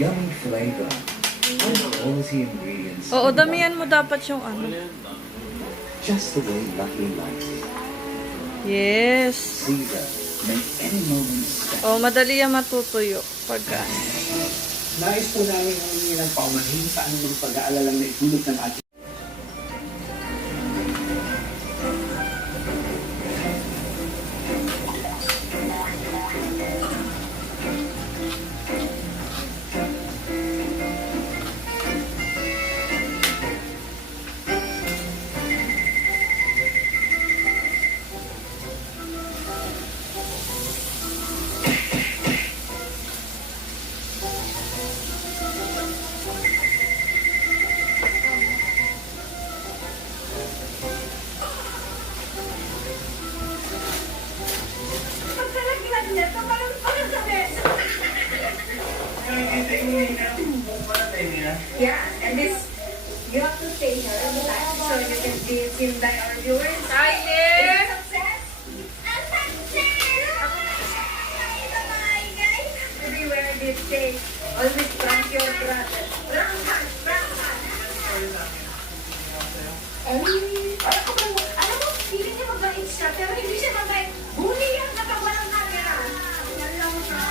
yummy flavor, and quality ingredients. Oo, damihan mo dapat yung ano. Just the way Lucky likes it. Yes. Caesar, make any moment special. Oh, madali yan matutuyo. Pagka. Nais po namin humingi ng paumanhin sa anumang pag-aalalang na itulog ng ating Yeah, and this, you have to stay here all the time so you can see by our viewers. Hi there! Success! Everywhere they say, always prank your brother. Prank hard, prank hard. Alam mo, feeling niya mabait siya, pero hindi siya mabait. Bully yan kapag walang camera. Yan lang siya.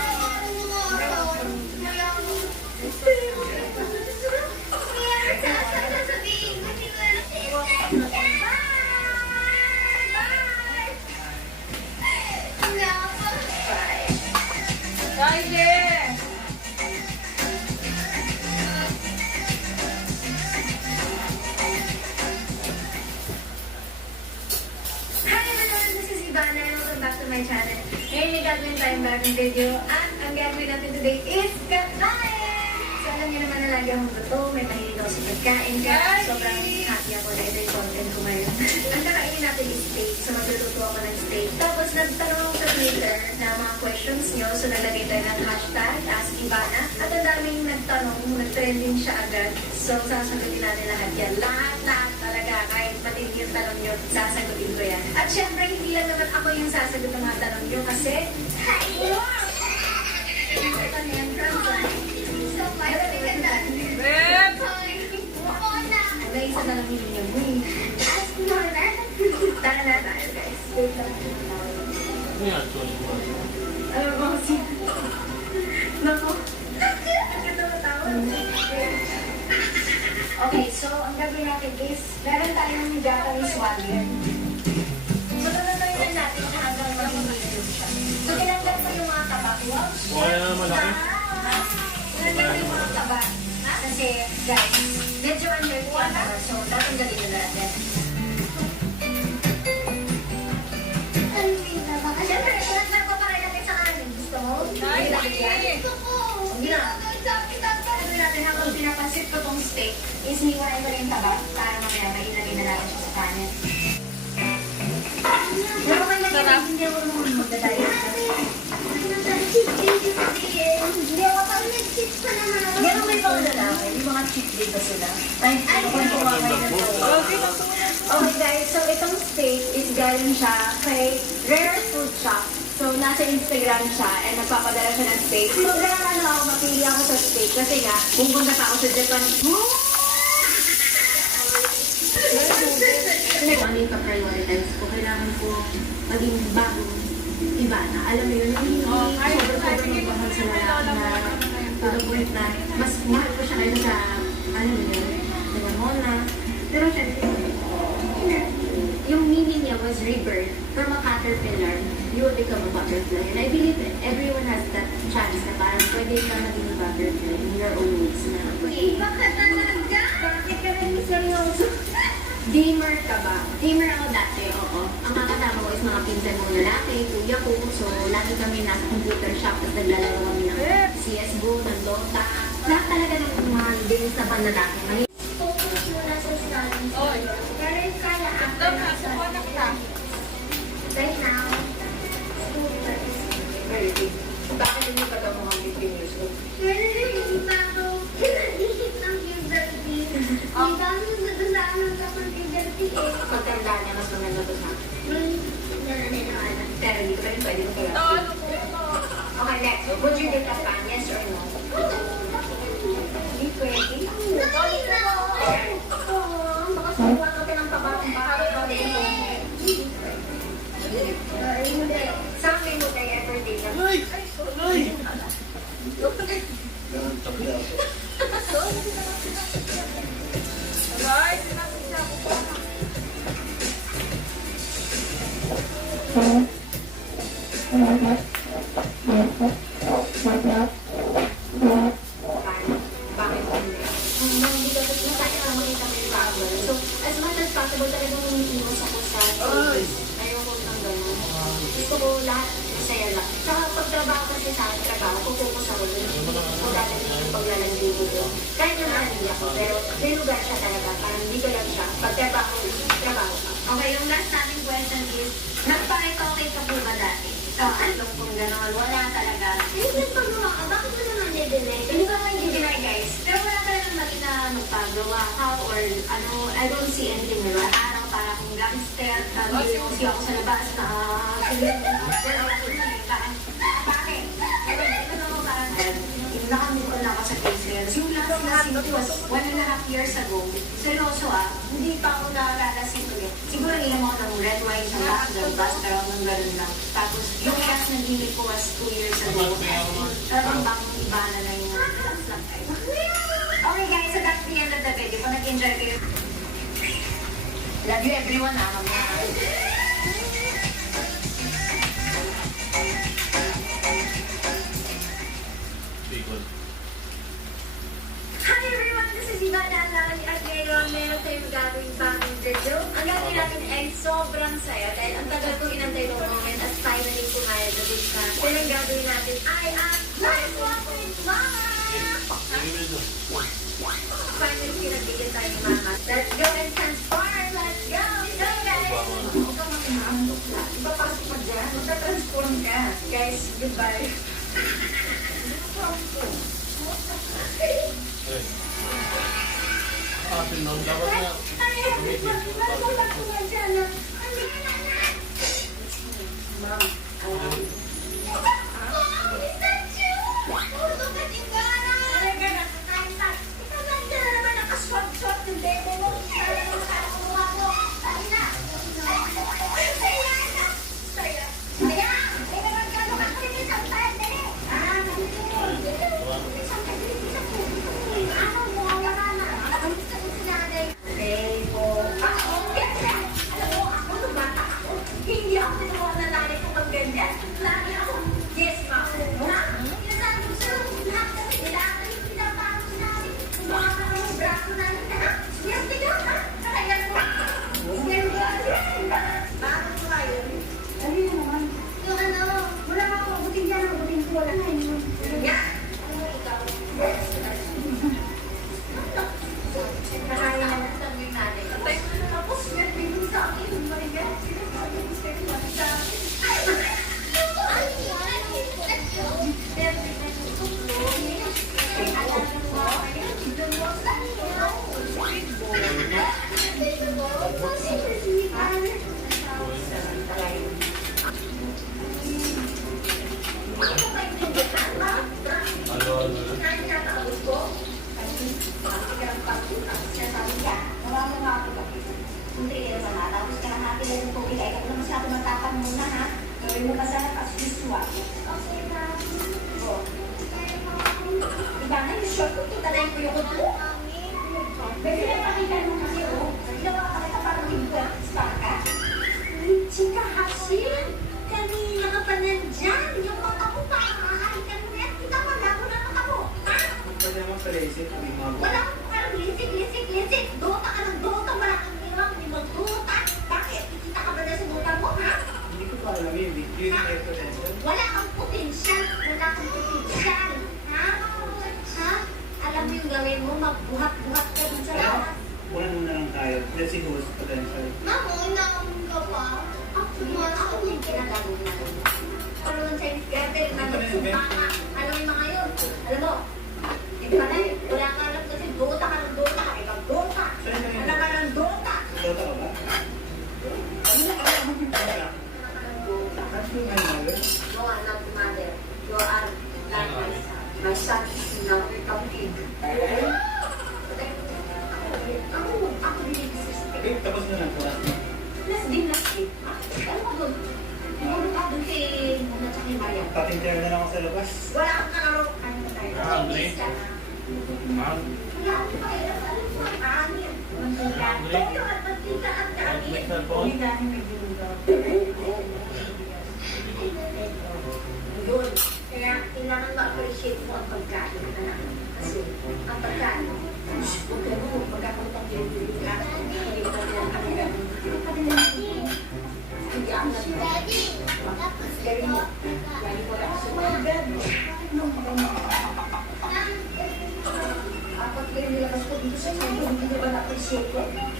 Hi there! Hi everyone, this is Ivana and welcome back to my channel. Ngayon may gagawin tayong bagong video at ang gagawin natin today is kakain! So alam niyo naman na lagi akong gutom, may mahilig ako sa pagkain kaya sobrang happy ako na ito yung content ko ngayon. Ang kakainin natin is steak, so magluluto ako ng steak. Tapos nagtanong ako sa Twitter na mga questions nyo, so nalagay tayo ng hashtag #AskIvana at ang daming nagtanong, nag-trending siya agad. So sasagutin natin lahat yan. Lahat talaga, kahit matindi yung tanong nyo, sasagutin ko yan. At syempre, hindi lang naman ako yung sasagot ng mga tanong nyo kasi may isa na lang yun yung Tara na tayo guys. Wait lang. Alam mo kasi Naku. Ang ganda matawag. Okay, so ang gagawin natin is meron tayong Japanese wagyu. So tutuloy natin hanggang mag-medium siya. So tinanggal ko yung mga taba. Tinanggal yung mga taba. Kasi guys, medyo unhealthy ang taba. So tatanggalin na natin. Siyempre, sunod ko para natin sa kanin. Gusto mo? Gusto ko. Hindi na. Ano natin habang pinapansit ko tong steak is hiwain ko rin yung taba para mamaya mailagay na natin siya sa kanin. Pero kaya hindi ako naman magdadaya. Hindi ako pag nag-cheat pa naman ako. Meron may mga lalaki, yung mga cheat day ba sila? Ay, okay guys, so itong steak is galing siya kay Rare Food Shop. So, nasa Instagram siya and nagpapadala siya ng steak. Sobrang ako, mapili ako sa steak kasi nga, pumunta pa ako sa Japan. Ano yung ka-prioritize ko? Kailangan ko maging bagong Ivana. Alam mo yun, hindi sobrang magmahal sa lalaki na to the point na mas mahal ko siya kaysa sa, ano yun, mga Mona. Pero syempre, yung meaning niya was rebirth. From a caterpillar, you will become a butterfly. And I believe that everyone has that chance na parang pwede ka maging butterfly in your own ways na Bakit talaga? Bakit ka rin seryoso? gamer ka ba? Gamer ako dati, oo. Ang kakasama ko is mga pinsan mong lalaki, kuya ko. So, lagi kami nasa computer shop, tapos naglalaro kami ng CSGO, ng Dota. Lahat talaga ng mga games na panlalaki. Focus mo na sa studies. Oy. Pero yung kaya after right now, school first. Very big. Bakit hindi pa daw mga 15 years old? Pero hindi pa ako kinagigit ng puberty. Ang dami na dasaan ng puberty eh. Pagtanda niya, mas maganda to sa akin. Pero hindi ko pa rin pwede ko kaya. Ano po? Okay, next. Would you date a fan? Yes or no? Ay, sinasasya ko pa. Bakit hindi? Hindi ko masaya lang makita mo yung bago. So, as much as possible, talagang umiiwas ako sa showbiz. Ayoko ng gano'n. Gusto ko lahat masaya lang. Tsaka pagtrabaho kasi sa akin, trabaho, pupukus ako dun. Paglalagay yung paglalagay ko dun. Kahit naman hindi ako, pero may lugar siya talaga. Parang hindi ko lang siya. Pagtrabaho, trabaho ka. Okay, yung last nating question is, nagpa-retoke ka po ba dati? Anong kung gano'n, wala talaga. Yung nagpagawa ka, bakit mo naman i-delay? Hindi ko naman i-delay, guys. Pero wala talagang mali na magpagawa ka or ano, I don't see anything na araw para kung gangster, kasi ako sa labas na pero wala ko naman eh, parang, bakit? Pero ito na ako parang, nakamove on ako sa case ngayon. Yung last na scene was 1.5 years ago. Seryoso hindi pa ako nakalalasing ulit. Siguro ilang ako ng red wine sa last ng bus, pero hanggang ganun lang. Tapos, yung last na gimmick ko was 2 years ago. Talagang bang iba na yung last lang kayo. Okay guys, so that's the end of the video. Kung nag-enjoy kayo, love you everyone mamaya. Hi everyone! This is Ivana Alani at ngayon meron tayong gagawing bagong video. Ang gagawin natin ay sobrang saya dahil ang tagal kong inantay ng moment at finally pumayag na din siya. Kaya ang gagawin natin ay ang Live Walk with Mama! Finally pinagbigyan tayo ni Mama. Let's go and transform! Let's go! Let's go guys! Huwag kang makimaamok lang. Ipapasok mo dyan. Magta-transform ka. Guys, goodbye. Atin nun, dapat na mo masarap as usual. Okay na. Oh. Diba na yung short ko, tutalayin ko yung kuto. Pwede na pakita nung kasi, oh. Ginawa ka kita parang hindi star ka. Chika Hasin, kanina ka pa nandyan. Yung mata ko pa, kakahalikan mo yan. Kita mo, labo na mata mo. Ha? Pwede naman pala isip, may mga Wala akong parang lisik. Dota ka ng dota, wala kang ginawang hindi mag-dota. Bakit? Kikita ka ba na sa dota mo, ha? hindi ko pa alam yun. Hindi yun yung potential. Wala kang potensyal. Ha? Ha? Alam mo yung gawin mo, magbuhat-buhat ka dun sa lahat. Wala muna lang tayo. Let's see who's potential. Mamo, inaamon ka pa. Ako yung kinagagawin natin. Pero nun sa Inspiatel, nagsumpa ka. Alam mo yung mga yun? Alam mo, hindi pa na yun. Wala ka alam kasi dota ka ng dota. Ikaw dota. Wala ka ng dota. Dota ka ba? Ano na ako ang pagkakala? Ano yung mother? No, I'm not the mother. You are not my son is not a pig. Ako din Okay, tapos na lang po. Last din. Ano ko doon? Ano ka doon kay Muna at kay Mariam? Patinter na lang ako sa labas. Wala kang kalaro. Ano ba tayo? Chinese ka. Amin. Mantika. Toyo at mantika at kanin. Hindi namin naglulugaw. Yun. Kaya kailangan ma-appreciate mo ang pagkain, anak. Kasi ang pagkain, huwag ka mo, pagkakutang yung ka, hindi ka kami ganun. Hindi ako nag-daddy. Kaya mo, lagi ko lang sa mga gano'n. Apat kayo nilabas ko dito sa inyo, hindi ba na-appreciate ko?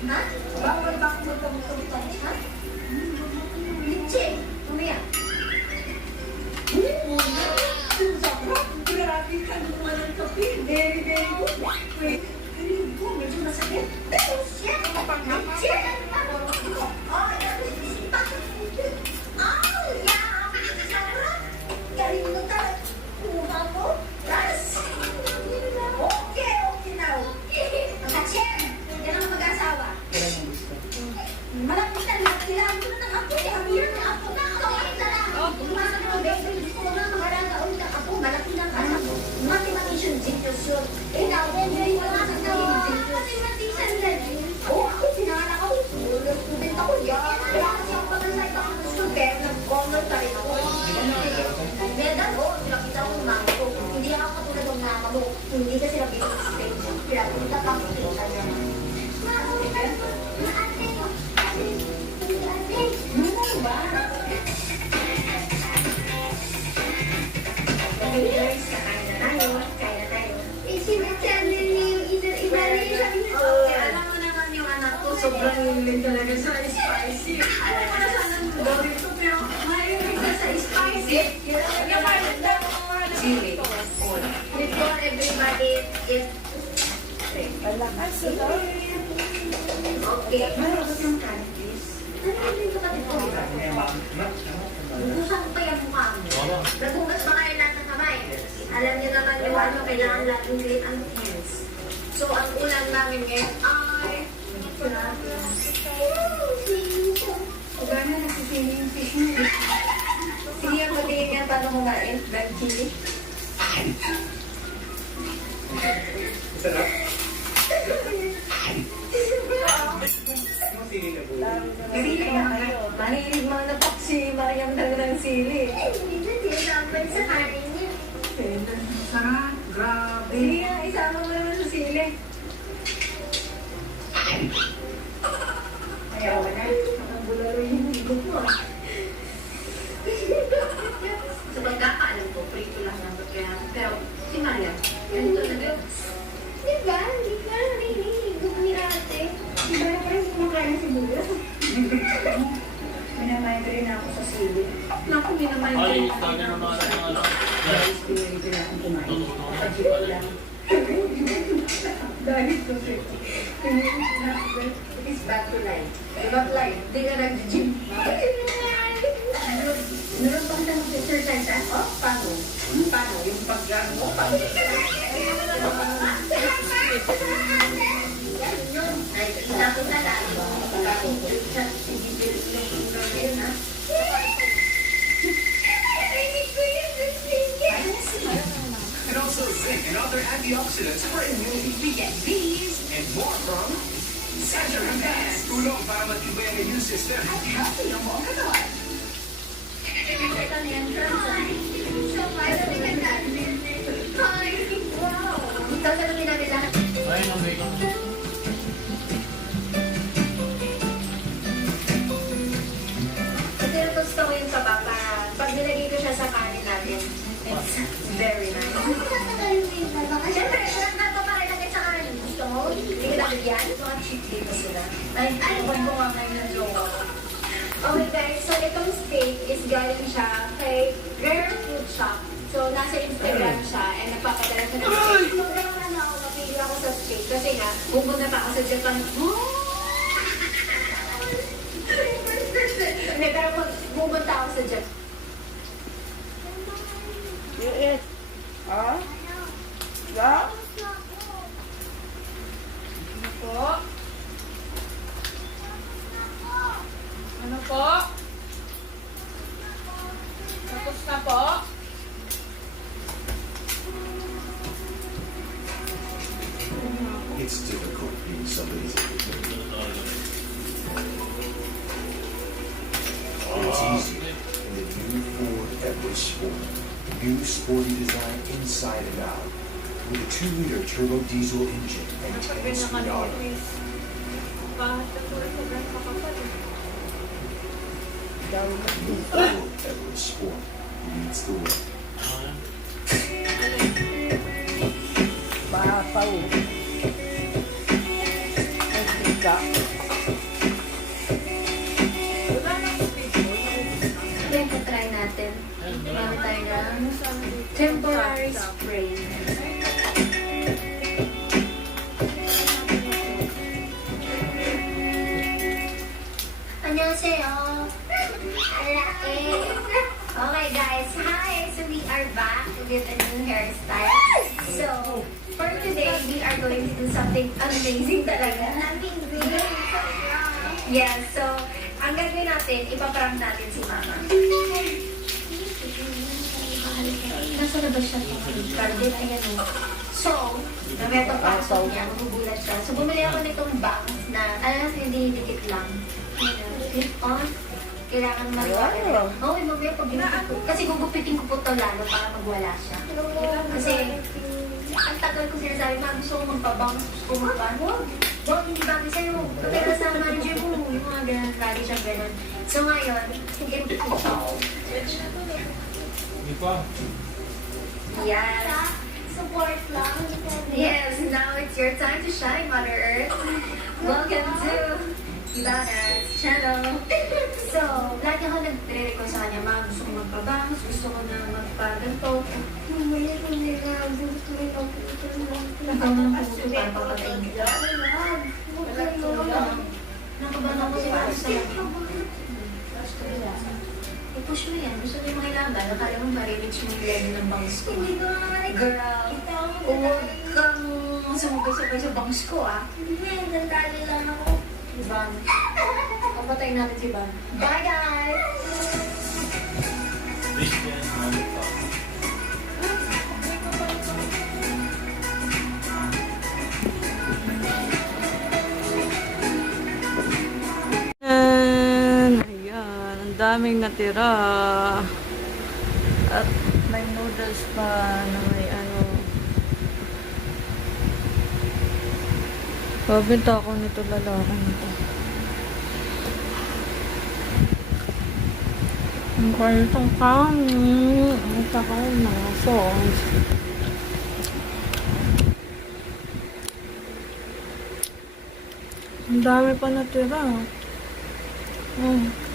Ha? Bawal ba ako magkamutang-utang? Ha? Litsi, tumaya. Sarap! Grabe ka naman ang kape. Very, very good. Wait, karin ko, medyo masakit. Pero siya, litsi. Oh, yeah! Sarap! Karin mo talaga. Kuha mo. Yes! Okay, okay now. Katsyen, yan ang mag-asawa. Malapitan na, kailangan ko na ng apo. Hamiran ng apo na. Tumasan mo, baby. Gusto ko na maharanga ulit ang apo. Malaki ng anak. Mathematician genius yun. Eh, now, very wala sa mathematician din. Oo, ako, sinangalan ako. Student ako. Kaya kasi ako pag-asay ako ng school. Pero nag-honor pa rin ako. Medal, oo. Nakita ko ng mama ko. Hindi ako katulad ng mama mo. Hindi ka sila bigyan sa stage. Kaya punta pa ako kita niya. Ano ba? Okay guys, kakain na tayo. Kain na tayo. Eh, sinachannel niya yung iba na yung sabi niya. Alam mo naman yung anak ko, sobrang yun talaga sa spicy. Alam mo na sana gawin ko, pero mahilig ka sa spicy. Yung maganda chili. Before everybody eat. Malakas ito. Okay. Meron yung kanin, please. Ano yung kapatid ko? Bukusan ko pa yung mukha mo. Nagugas pa kayo lahat ng kamay. Alam niyo naman yung ano, kailangan laging clean ang hands. So, ang ulam namin ngayon ay... Gana nagsisili yung fish mo. Sige, ang matigin yan, paano mo kain? Black chili. Sarap. Sili na po. Sili na kayo. Mahilig mga napak si Mariam ng sili. Hindi na tinapay sa kanin niya. Sarap. Grabe. Sige nga, isama mo naman sa sili. Ayaw ka na. Ang bulalo yung higot mo. Sa pagkakaalam ko, prito lang ng pagkaya. Pero si Mariam, ganito na din. Diba? Hindi ka naninihigot ni ate. Diba na parang kumakain ng sibuyas? Minamayan ko rin ako sa sili. Naku, minamayan ko rin ako. Guys, pinili ko na akong kumain. Pag-jeep lang. Dahil ko sir. It is back to life. Back to life. Hindi ka nag-gym. Meron pang exercise, ha? Oh, paano? Paano? Yung pag-ano mo, paano? Ay, hinapon na lang. Pagkakong sa sigil ng yun, ha? And also zinc and other antioxidants for immunity. We get these and more from Center Advance. Tulong para matibay ang immune system at healthy ang buong katawan. Ito na yung so, paano naman natin? Hi! Wow! Ito sa namin namin lahat. Ito yung gusto ko yung saba para pag nilagay ko siya sa kanin natin, it's very nice. Siyempre, nagpaparilagay sa kanin. Gusto mo? Hindi ka yan? Mga cheap dito sila. Ay, huwag ko nga ngayon ng jowa. Okay guys, so itong steak is galing siya kay Rare Food Shop. So, nasa Instagram siya and nagpapadala siya ng steak. So, gano'n na ako, napili ako sa steak kasi nga, pupunta pa ako sa Japan. Hindi, pero pupunta ako sa Japan. You eat. Ah? Yeah? Ano po? Ano po? Tapos na po? somebody's. It's easy in the new Ford EverSport. New sporty design inside and out. With a 2-liter turbo diesel engine and 10-speed auto. New Ford EverSport leads the way. Bahaw. Nagbiga. Then, try natin. Gamit tayo ng temporary spray. 안녕하세요. Okay guys, hi! So we are back with a new hairstyle. So, for today, we are going to do something amazing talaga. Amazing! Yes, so, ang gagawin natin, ipaprank natin si Mama. Nasa labas siya sa garden, ayan o. So, nameto pasok niya, magugulat siya. So, bumili ako nitong bangs na, hindi dikit lang. Clip on. Kailangan magwala. Oo, mamaya pag ginagupit. Kasi gugupitin ko po ito lalo para magwala siya. Kasi, ang tagal ko sinasabi, ma, gusto ko magpabangs, gusto ko magpabangs. Huwag, hindi bagay sa'yo. Kapera sa manager mo. Yung mga ganun, lagi siyang ganun. So ngayon, ginupit ko. Yes. Support lang. Yes, now it's your time to shine, Mother Earth. Welcome to Ivana's channel. So, lagi ako nagre-request sa kanya, ma, gusto ko magpabangs, gusto ko na magpaganto. Mali ko nila. Gusto ko ito. Nagawa ng puso para papatayin kita. Nakabahan ako si Paris sa i-push mo yan. Gusto mo yung makilaban. Nakala mo marinig mo yung level ng bangs ko. Hindi ko naman Girl, huwag kang sumugay-sabay sa bangs ko, ah. Hindi, nandali lang ako. Ivan. Papatayin natin si Ivan. Bye, guys! Ayan, ang daming natira. At may noodles pa na may ano. Babenta ako nito lalaki nito. Ang kwalitong kami. Ang takal mga sauce. Ang dami pa natira. Oh.